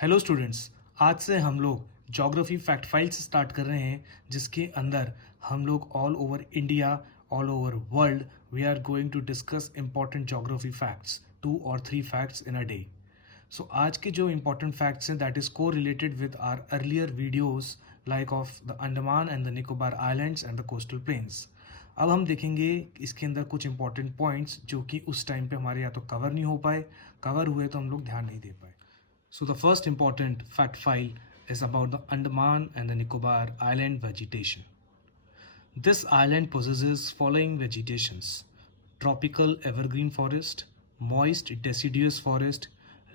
Hello students. आज से हम लोग ज्योग्राफी फैक्ट फाइल से स्टार्ट कर रहे हैं, जिसके अंदर हम लोग all over India, all over world we are going to discuss important geography facts, 2 और 3 फैक्ट्स इन अ डे। सो आज के जो इंपॉर्टेंट फैक्ट्स हैं दैट इज को related with our earlier videos like of the Andaman and the Nicobar islands and the coastal plains. अब हम देखेंगे इसके अंदर कुछ इंपॉर्टेंट पॉइंट्स जो कि उस टाइम पे हमारे या तो कवर नहीं हो पाए, कवर हुए तो हम लोग ध्यान नहीं दे पाए। So the first important fact file is about the Andaman and the Nicobar island vegetation. This island possesses following vegetations: tropical evergreen forest, moist deciduous forest,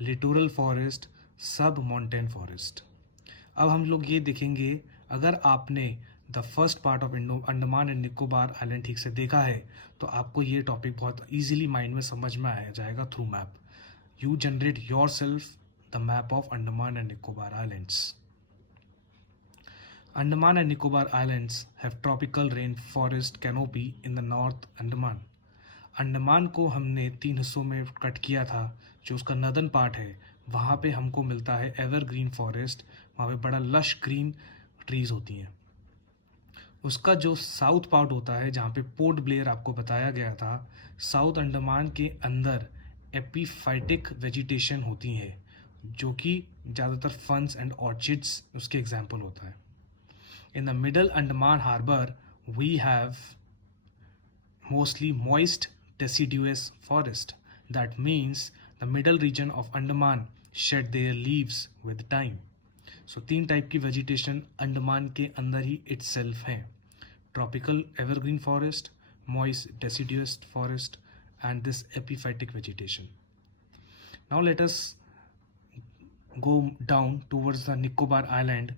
littoral forest, sub-montane forest. अब हम लोग ये देखेंगे, अगर आपने the first part of Andaman and Nicobar island ठीक से देखा है तो आपको ये टॉपिक बहुत इजीली माइंड में समझ में आ जाएगा through map. You generate yourself the map of Andaman and Nicobar Islands. Andaman and Nicobar Islands have tropical rainforest canopy in the North Andaman. Andaman को हमने 3 हिस्सों में कट किया था. जो उसका नदन पार्ट है वहाँ पे हमको मिलता है एवरग्रीन फॉरेस्ट, वहाँ पे बड़ा लश ग्रीन ट्रीज होती हैं. उसका जो साउथ पार्ट होता है जहाँ पे पोर्ट ब्लेयर आपको बताया गया था, साउथ अंडमान के अंदर एपीफाइटिक वेजिटेशन होती है जो कि ज़्यादातर फन्स एंड ऑर्चिड्स उसके एग्जाम्पल होता है. In the middle Andaman harbour we have mostly moist deciduous forest. That means the middle region of Andaman shed their leaves with time. So 3 type की वेजिटेशन अंडमान के अंदर ही itself है: tropical evergreen forest, moist deciduous forest and this epiphytic vegetation. Now let us go down towards the Nicobar Island.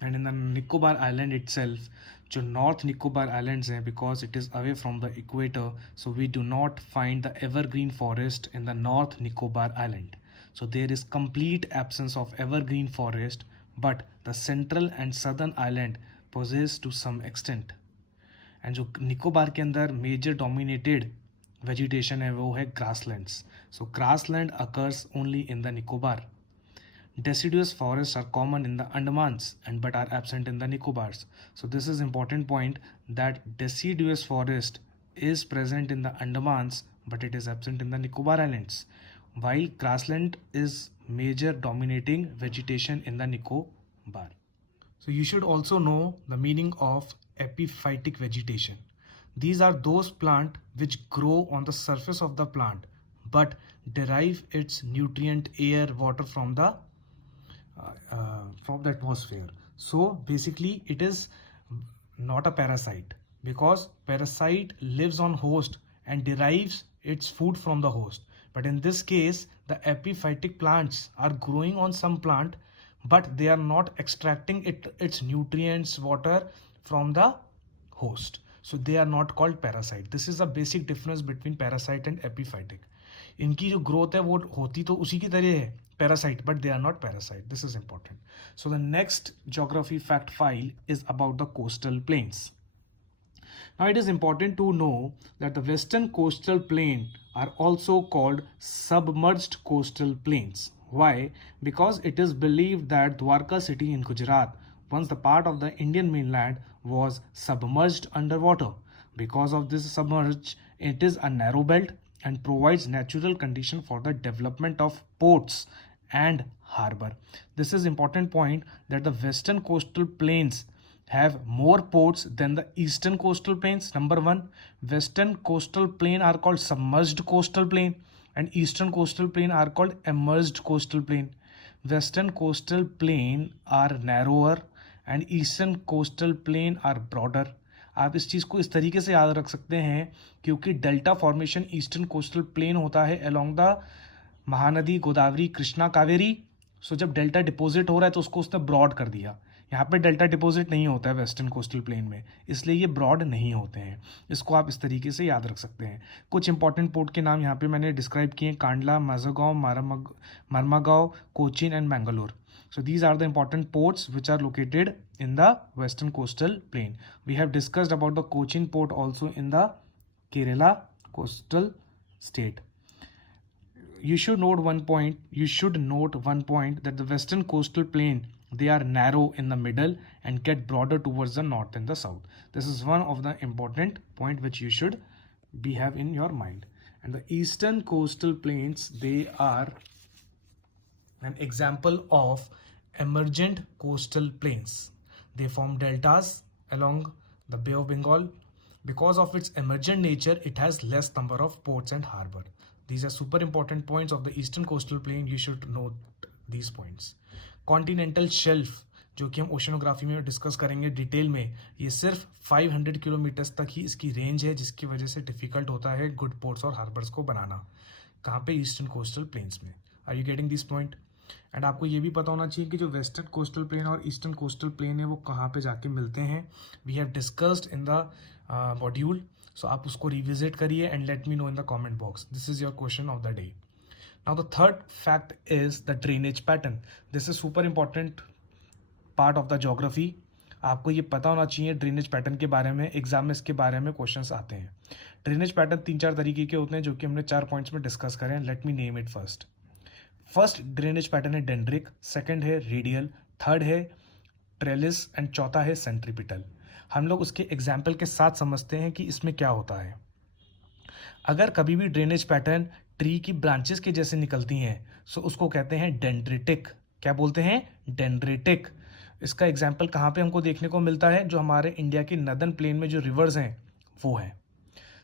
And in the Nicobar Island itself, जो North Nicobar Islands हैं, because it is away from the equator, so we do not find the evergreen forest in the North Nicobar Island. So there is complete absence of evergreen forest, but the central and southern island possess to some extent. And जो निकोबार के अंदर major dominated vegetation है वो है grasslands. So grassland occurs only in the Nicobar. Deciduous forests are common in the Andamans and but are absent in the Nicobars. So this is important point that deciduous forest is present in the Andamans but it is absent in the Nicobar Islands, while grassland is major dominating vegetation in the Nicobar. So you should also know the meaning of epiphytic vegetation. These are those plants which grow on the surface of the plant but derive its nutrient air water from the atmosphere. So basically it is not a parasite, because parasite lives on host and derives its food from the host. But in this case the epiphytic plants are growing on some plant but they are not extracting its nutrients water from the host, so they are not called parasite. This is a basic difference between parasite and epiphytic. इनकी जो growth है वो होती तो उसी की तरह है parasite, but they are not parasite. This is important. So the next geography fact file is about the coastal plains. Now it is important to know that the western coastal plain are also called submerged coastal plains. Why? Because it is believed that Dwarka city in Gujarat, once the part of the Indian mainland, was submerged underwater. Because of this submerge, it is a narrow belt and provides natural condition for the development of ports and harbor. This is important point that the western coastal plains have more ports than the eastern coastal plains. Number 1, western coastal plain are called submerged coastal plain and eastern coastal plain are called emerged coastal plain. Western coastal plain are narrower and eastern coastal plain are broader. आप इस चीज़ को इस तरीके से याद रख सकते हैं क्योंकि delta formation eastern coastal plane होता है अलोंग द महानदी गोदावरी कृष्णा कावेरी. सो जब डेल्टा डिपॉजिट हो रहा है तो उसको उसने ब्रॉड कर दिया. यहाँ पे डेल्टा डिपॉजिट नहीं होता है वेस्टर्न कोस्टल प्लेन में, इसलिए ये ब्रॉड नहीं होते हैं. इसको आप इस तरीके से याद रख सकते हैं. कुछ इंपॉर्टेंट पोर्ट के नाम यहाँ पे मैंने डिस्क्राइब किए: Kandla, Mazagaon, Mormugao, Cochin and Mangalore. So these are the important ports which are located in the western coastal plain. We have discussed about the Cochin port also in the Kerala coastal state. you should note one point. You should note one point that the western coastal plain, they are narrow in the middle and get broader towards the north and the south. This is one of the important point which you should have in your mind. And the eastern coastal plains, they are an example of emergent coastal plains. They form deltas along the Bay of Bengal. Because of its emergent nature, it has less number of ports and harbor. These are super important points of the eastern coastal plain. You should note these points. Continental shelf, जो कि हम oceanography में discuss करेंगे detail में, ये सिर्फ 500 kilometres तक ही इसकी रेंज है, जिसकी वजह से डिफिकल्ट होता है गुड पोर्ट्स और हार्बर्स को बनाना. कहाँ पे? ईस्टर्न कोस्टल प्लेन्स में. Are you getting this point? And आपको ये भी पता होना चाहिए कि जो वेस्टर्न कोस्टल प्लेन और ईस्टर्न कोस्टल प्लेन है वो कहाँ पे जाके मिलते हैं. We have discussed in the module, so आप उसको रिविजिट करिए and let me know in the comment box. This is your question of the day. Now the third fact is the drainage pattern. This is super important part of the geography. आपको ये पता होना चाहिए drainage pattern के बारे में. Exam में इसके बारे में क्वेश्चंस आते हैं. ड्रेनेज पैटर्न 3-4 तरीके के होते हैं जो कि हमने 4 पॉइंट्स में डिस्कस करें. Let me name it first. First drainage pattern है डेंड्रिक, सेकंड है रेडियल, थर्ड है ट्रेलिस एंड चौथा है सेंट्रीपिटल. हम लोग उसके एग्जाम्पल के साथ समझते हैं कि इसमें क्या होता है. अगर कभी भी ड्रेनेज पैटर्न ट्री की ब्रांचेस के जैसे निकलती हैं सो उसको कहते हैं डेंड्रिटिक. क्या बोलते हैं? डेंड्रिटिक. इसका एग्जाम्पल कहाँ पे हमको देखने को मिलता है? जो हमारे इंडिया की नदर्न प्लेन में जो रिवर्स हैं वो है.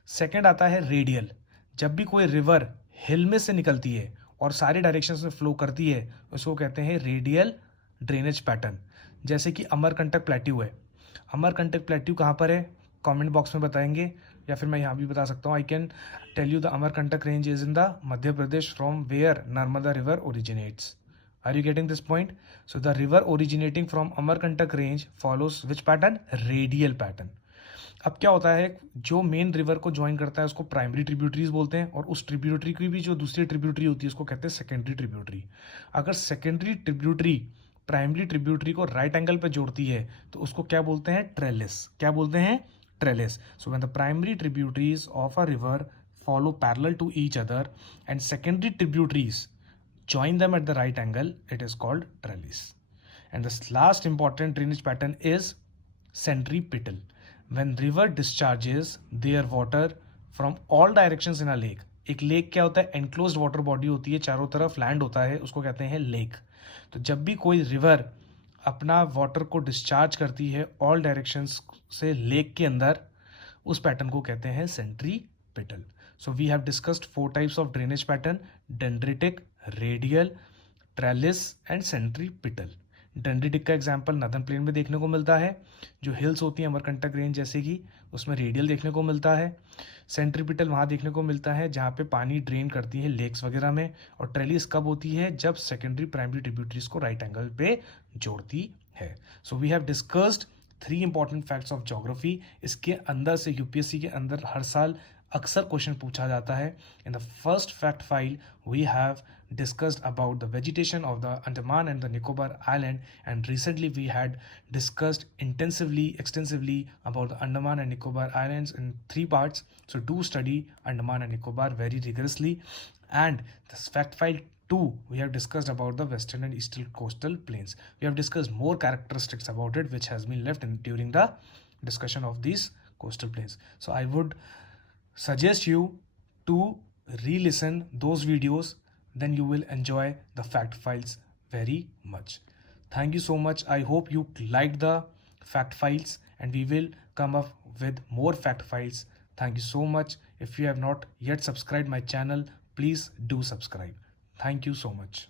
सेकंड आता है रेडियल. जब भी कोई रिवर हिल में से निकलती है और सारे डायरेक्शंस में फ्लो करती है उसको कहते हैं रेडियल ड्रेनेज पैटर्न. जैसे कि अमरकंटक प्लेट्यू है. अमरकंटक प्लेट्यू कहाँ पर है? कमेंट बॉक्स में बताएंगे, या फिर मैं यहाँ भी बता सकता हूँ. I can tell you the Amarkantak range is in the Madhya Pradesh from where Narmada river originates. Are you getting this point? So the river originating from Amarkantak range follows which pattern? Radial pattern. अब क्या होता है, जो मेन रिवर को join करता है उसको primary tributaries बोलते हैं, और उस ट्रिब्यूटरी की भी जो दूसरी ट्रिब्यूटरी होती है उसको कहते हैं सेकेंडरी ट्रिब्यूटरी. अगर सेकेंडरी ट्रिब्यूटरी प्राइमरी ट्रिब्यूटरी को राइट एंगल पे जोड़ती है तो उसको क्या बोलते हैं? ट्रेलिस. क्या बोलते हैं? Trellis. So when the primary tributaries of a river follow parallel to each other and secondary tributaries join them at the right angle, it is called trellis. And this last important drainage pattern is centripetal. When river discharges their water from all directions in a lake. एक lake क्या होता है? Enclosed water body होती है, चारों तरफ land होता है, उसको कहते हैं लेक. तो जब भी कोई रिवर अपना वाटर को डिस्चार्ज करती है ऑल डायरेक्शंस से लेक के अंदर, उस पैटर्न को कहते हैं centripetal. So we have discussed 4 types of drainage pattern: dendritic, radial, trellis and centripetal. Dendritic का एग्जांपल नदर्न प्लेन में देखने को मिलता है, जो हिल्स होती हैं अमरकंटक रेंज जैसे कि, उसमें रेडियल देखने को मिलता है. सेंट्रीपिटल वहाँ देखने को मिलता है जहाँ पे पानी ड्रेन करती है लेक्स वगैरह में. और ट्रेलिस कब होती है? जब सेकेंडरी प्राइमरी ट्रिब्यूटरीज को राइट एंगल पे जोड़ती है. So we have discussed 3 important facts of geography. इसके अंदर से यूपीएससी के अंदर हर साल अक्सर क्वेश्चन पूछा जाता है. In the first fact file we have discussed about the vegetation of the Andaman and the Nicobar Island, and recently we had discussed extensively about the Andaman and Nicobar Islands in 3 parts. So do study Andaman and Nicobar very rigorously. And this fact file 2, we have discussed about the western and eastern coastal plains. We have discussed more characteristics about it which has been left during the discussion of these coastal plains. So I would suggest you to re-listen those videos, then you will enjoy the fact files very much. Thank you so much. I hope you liked the fact files, and we will come up with more fact files. Thank you so much. If you have not yet subscribed my channel, please do subscribe. Thank you so much.